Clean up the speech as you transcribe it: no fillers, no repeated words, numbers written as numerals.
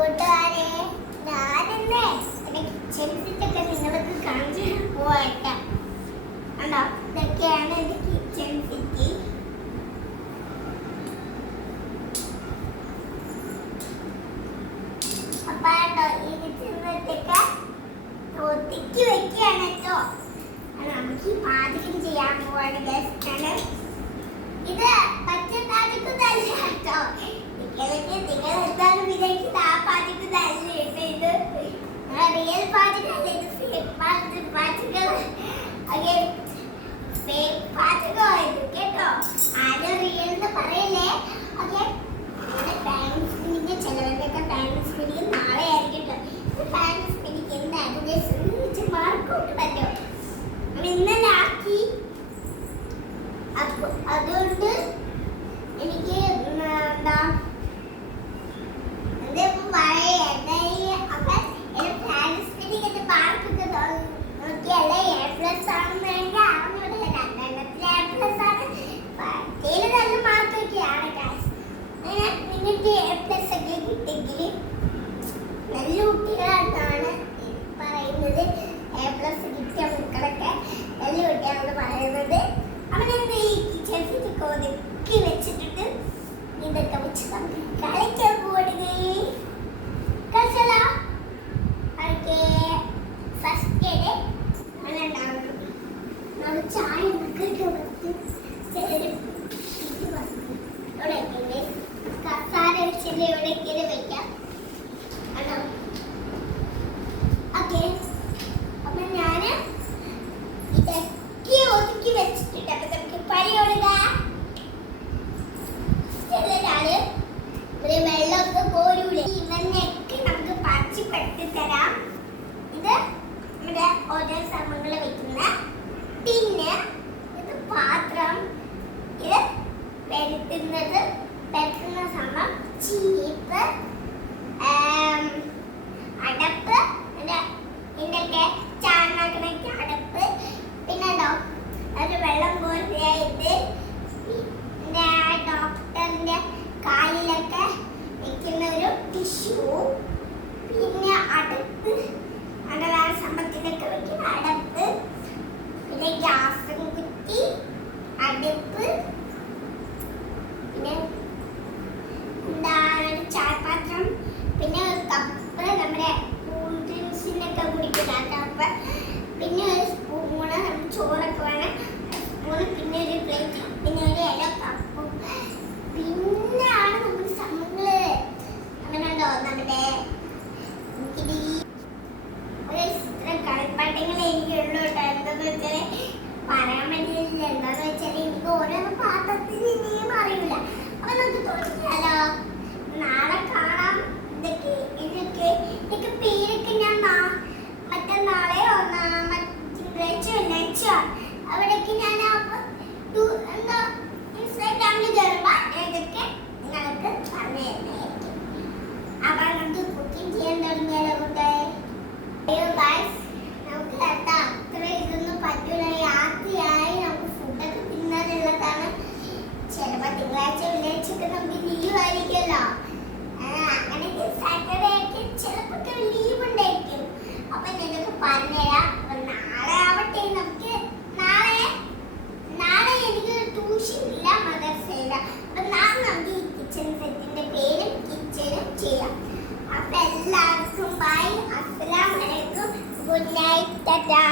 കൂട്ടുകാരെ, ഞാനിന്ന് കിച്ചൺ സെറ്റൊക്കെ നിങ്ങൾക്ക് കാണിച്ചു പോട്ടെ. കണ്ടോ, ഇതൊക്കെയാണ് എൻ്റെ കിച്ചൺ സെറ്റ്. അപ്പൊ കേട്ടോ, ഈ കിച്ചൺ സെറ്റൊക്കെ ഒതുക്കി വെക്കുകയാണ് കേട്ടോ. നമുക്ക് ഈ പാചകം ചെയ്യാൻ പോവാണ് ഗസ്റ്റാണ്. ഇത് പച്ചപ്പാചകത്തല്ല കേട്ടോ. നിങ്ങൾ എന്താണ് വിചാരിച്ചത്? ആ പാചകത്തല്ല കേട്ടോ. ഇത് റിയൽ പാചകമല്ല, ഇത് ഫേക്ക് പാചകം. ഓക്കെ, ഫേക്ക് പാചകമായിരുന്നു കേട്ടോ. ആരും റിയൽ എന്ന് പറയല്ലേ. ഓക്കെ, പാരന്റ്സ് മീറ്റിംഗ് ചിലവരുടെയൊക്കെ പാരന്റ്സ് മീറ്റിംഗ് നാളെ ആയിരിക്കും കേട്ടോ. പാരന്റ്സ് മീറ്റിംഗ് എന്തായിരുന്നു മാർക്കൗട്ട് പറ്റോ ഇന്നലെ ആക്കി. അതുകൊണ്ട് എനിക്ക് എന്താ നല്ല കുട്ടികളാണ് പറയുന്നത്. എ പ്ലസ് കിട്ടിയ മക്കളൊക്കെ നല്ല കുട്ടികളാണ് പറയുന്നത്. അവനെന്ത് ഈ കിച്ചൺ സെറ്റൊക്കെ ഒതുക്കി വെച്ചിട്ടുണ്ട്. ഇതൊക്കെ വെച്ച് നമുക്ക് കളിക്കാൻ പോടുകേ. കളിച്ചല്ലോ. ഓക്കെ, ഫസ്റ്റ് ഉണ്ടാവണം. നമ്മൾ ചായ കസാര വെച്ചിട്ട് എവിടേക്ക് വെക്കാം. ഓക്കെ, അപ്പൊ ഞാന് ഇതൊക്കെ ഒതുക്കി വെച്ചിട്ടുണ്ട്. അപ്പൊ നമുക്ക് പണി കൊടുക്കാം. ചെറിയൊരാള് ഒരു വെള്ളമൊക്കെ കോരൂലേ, ഇവനെയൊക്കെ നമുക്ക് പറിച്ച് തരാം. ഇത് നമ്മുടെ ഓരോ സമയങ്ങൾ വെക്കുന്ന. പിന്നെ ഇത് പാത്രം, ഇത് പെരുത്തുന്ന സമയം, ചീപ്പ്, അടപ്പ്, ഇതിൻ്റെയൊക്കെ ചാണകണക്ക് അടപ്പ്. പിന്നെ ഉണ്ടോ ഒരു വെള്ളം കോരിയായിട്ട് ഡോക്ടറിന്റെ കാലിലൊക്കെ വെക്കുന്ന ഒരു ടിഷ്യൂ. പിന്നെ അടപ്പ്, അടവാ സംഭവത്തിലൊക്കെ വെക്കുന്ന അടപ്പ്. പിന്നെ ഗ്യാസും കുറ്റി, അടുപ്പ്. പിന്നെ എന്താണ് ചായപാത്രം. പിന്നെ ഒരു കപ്പ്, നമ്മുടെ കൂൾ ഡ്രിങ്ക്സിനൊക്കെ കുടിക്കുന്ന കപ്പ്. പിന്നെ ഒരു സ്പൂണ്, നമ്മൾ ചോറൊക്കെ വേണം സ്പൂണ്. പിന്നെ ഒരു പ്ലേറ്റ്, പിന്നെ ഒരു ഇല കപ്പും. പിന്നെയാണ് നമ്മുടെ സംഭവങ്ങള്. അങ്ങനെ ഉണ്ടോ നമ്മുടെ ഒരു ഇത്ര കളിപ്പാട്ടങ്ങൾ എനിക്കുള്ളൂ കേട്ടോ. എന്താന്ന് വെച്ചാല് പറയാൻ പറ്റില്ല. എന്താന്ന് വെച്ചാൽ എനിക്ക് ഓരോന്ന് പാത്രത്തിൽ ഇനിയും അറിയില്ല. അപ്പൊ നമുക്ക് തുടങ്ങിയാലോ. നാളെ കാണാം. ഇതൊക്കെ പേരൊക്കെ ഞാൻ മറ്റന്നാളെ തിങ്കളാഴ്ച വെള്ളിയാഴ്ച അവിടേക്ക് ഞാൻ എന്താ ഇൻസ്റ്റാഗ്രാമിൽ കയറുമ്പോ ഇതൊക്കെ നിങ്ങൾക്ക് പറഞ്ഞു തരുന്നതായിരിക്കും. അപ്പൊ നമുക്ക് കുക്കിംഗ് ചെയ്യാൻ തുടങ്ങിയാലോ കൂട്ടായി. നമുക്ക് കേട്ടാ അത്ര ഇതൊന്നും പറ്റൂല. രാത്രിയായി നമുക്ക് ഫുഡൊക്കെ തിന്നാനുള്ളതാണ്. ചിലപ്പോ തിങ്കളാഴ്ച വെള്ളിയാഴ്ചയൊക്കെ നമുക്ക് ലീവ് ആയിരിക്കുമല്ലോ. അങ്ങനെ സാറ്റർഡേ ഒക്കെ ചിലപ്പോ ലീവ് ഉണ്ടായിരിക്കും. അപ്പൊ ഇതൊക്കെ പറഞ്ഞുതരാം. നാളെ ആവട്ടെ. നമുക്ക് നാളെ എനിക്ക് ട്യൂഷൻ ഇല്ല, മദർസയില്ല. അപ്പൊ നാളെ നമുക്ക് ഈ കിച്ചൺ സെറ്റിന്റെ പേരും കിച്ചനും ചെയ്യാം. അപ്പൊ എല്ലാവർക്കും ബൈ, അസ്സലാമു അലൈക്കും, ഗുഡ് നൈറ്റ്, ടാറ്റാ.